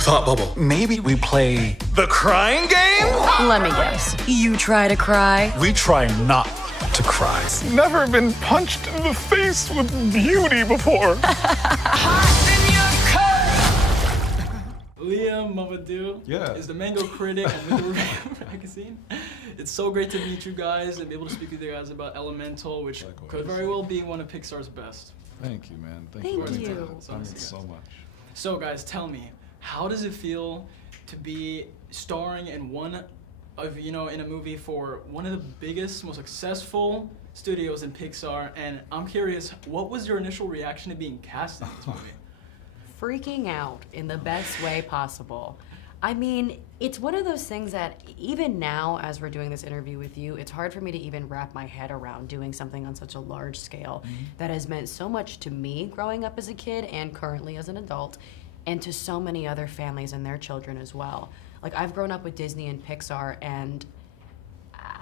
thought bubble. Maybe we play the crying game? Let me guess. You try to cry? We try not to cry. Never been punched in the face with beauty before. Leah Mamoudou is the mango critic of the Review magazine. It's so great to meet you guys and be able to speak with you guys about Elemental, which could very well be one of Pixar's best. Thank you, man. Thank you. That means so much. So guys, tell me, how does it feel to be starring in one of, in a movie for one of the biggest, most successful studios in Pixar? And I'm curious, what was your initial reaction to being cast in this movie? Freaking out in the best way possible. I mean, it's one of those things that even now, as we're doing this interview with you, it's hard for me to even wrap my head around doing something on such a large scale that has meant so much to me growing up as a kid and currently as an adult, and to so many other families and their children as well. Like, I've grown up with Disney and Pixar, and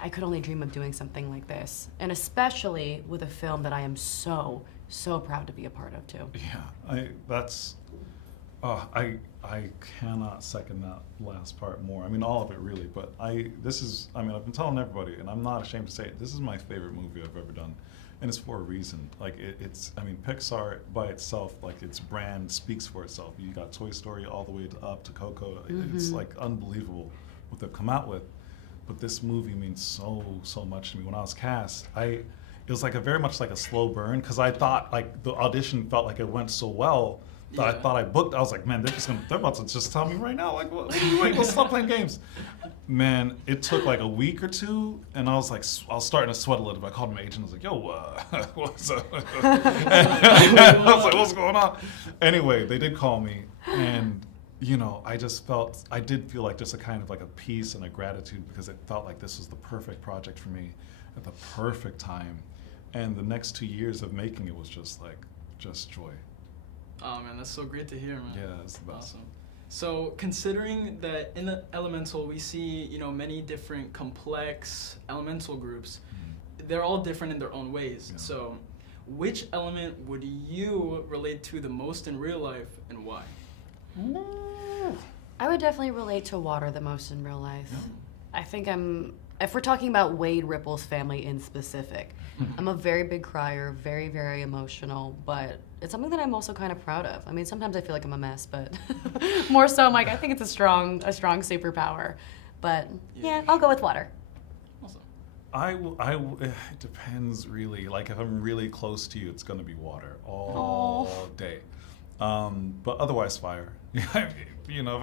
I could only dream of doing something like this. And especially with a film that I am so proud to be a part of too. Yeah, I cannot second that last part more. I mean, all of it really, but I've been telling everybody, and I'm not ashamed to say it, this is my favorite movie I've ever done. And it's for a reason. Like, Pixar by itself, like, its brand speaks for itself. You got Toy Story all the way up to Coco. It's like unbelievable what they've come out with. But this movie means so much to me. When I was cast, it was like very much like a slow burn, because I thought like the audition felt like it went so well that I thought I booked. I was like, man, they're about to just tell me right now, like, what are you doing? Let's stop playing games. Man, it took like a week or two, and I was starting to sweat a little bit. I called my agent. I was like, yo, what's up? I was like, what's going on? Anyway, they did call me, and I did feel like just a kind of like a peace and a gratitude, because it felt like this was the perfect project for me at the perfect time. And the next 2 years of making it was just joy. Oh man, that's so great to hear, man. Yeah, it's the best. Awesome. So considering that in the Elemental we see, many different complex elemental groups, they're all different in their own ways. Yeah. So which element would you relate to the most in real life, and why? I would definitely relate to water the most in real life. Yeah. I think if we're talking about Wade Ripple's family in specific, I'm a very big crier, very, very emotional, but it's something that I'm also kind of proud of. I mean, sometimes I feel like I'm a mess, but more so I'm like, I think it's a strong superpower. But yeah, I'll go with water. Awesome. It depends really. Like, if I'm really close to you, it's gonna be water all day. But otherwise fire. If I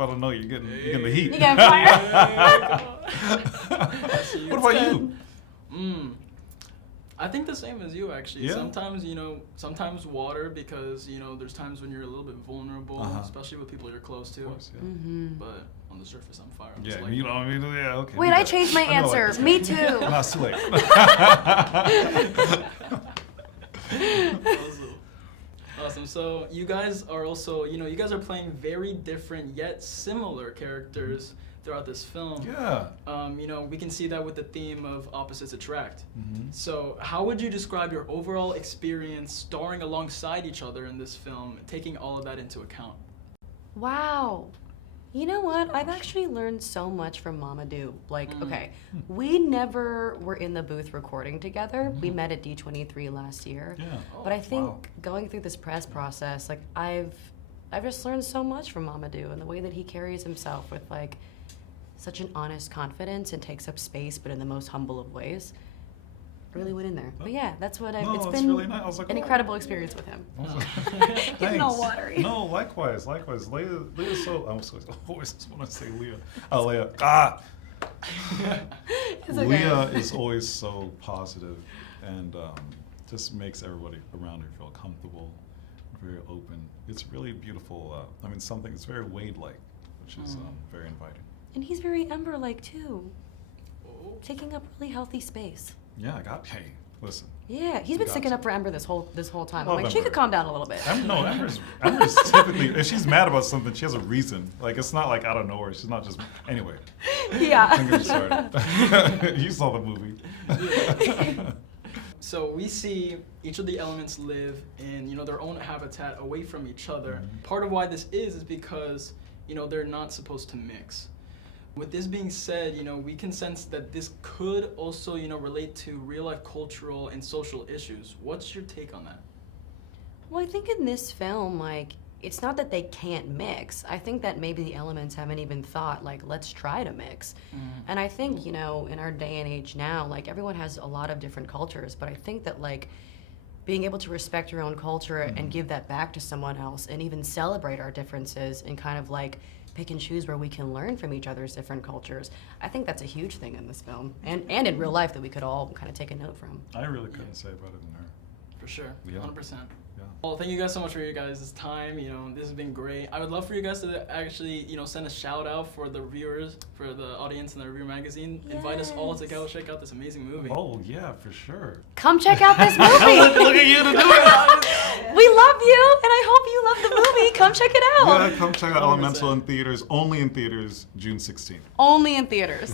don't know, you're getting the heat. You get fire. What about you? I think the same as you, actually. Yeah. Sometimes water, because there's times when you're a little bit vulnerable, especially with people you're close to. Of course, yeah. But on the surface, I'm fire. Yeah, okay. Wait, I changed my answer. Like Me too. No, it's too late. Awesome. So you guys are also, you guys are playing very different yet similar characters throughout this film. Yeah. We can see that with the theme of opposites attract. So how would you describe your overall experience starring alongside each other in this film, taking all of that into account? Wow. You know what? I've actually learned so much from Mamoudou. Like, okay, we never were in the booth recording together. We met at D23 last year. Yeah. But I think going through this press process, like, I've just learned so much from Mamoudou, and the way that he carries himself with like such an honest confidence and takes up space, but in the most humble of ways. Really went in there. But yeah, that's what it's been really nice. I was like, an incredible experience with him. Getting all watery. No, likewise. Leah's so, I always want to say Leah. Leah. It's okay. Leah is always so positive and just makes everybody around her feel comfortable, very open. It's really beautiful. It's very Wade-like, which is very inviting. And he's very Ember-like too, taking up really healthy space. Yeah, hey, listen. Yeah, he's been sticking up for Ember this whole time. I'm like, Ember. she could calm down a little bit. Ember's typically, if she's mad about something, she has a reason. Like, it's not like out of nowhere. She's not just, anyway. Yeah. I'm gonna start. You saw the movie. So we see each of the elements live in their own habitat away from each other. Part of why this is because they're not supposed to mix. With this being said, we can sense that this could also, relate to real-life cultural and social issues. What's your take on that? Well, I think in this film, it's not that they can't mix. I think that maybe the elements haven't even thought, let's try to mix. And I think, in our day and age now, everyone has a lot of different cultures, but I think that, being able to respect your own culture and give that back to someone else and even celebrate our differences and kind of, pick and choose where we can learn from each other's different cultures. I think that's a huge thing in this film and in real life that we could all kind of take a note from. I really couldn't say better than her. For sure, Yeah. 100%. Yeah. Well, thank you guys so much for your guys' time. This has been great. I would love for you guys to actually, send a shout out for the viewers, for the audience in the Review Magazine. Invite us all to go check out this amazing movie. Oh yeah, for sure. Come check out this movie. Look at you to do it. We love you, and I hope you love the movie. Come check it out. Yeah, come check out 100%. Elemental in theaters, only in theaters, June 16th. Only in theaters.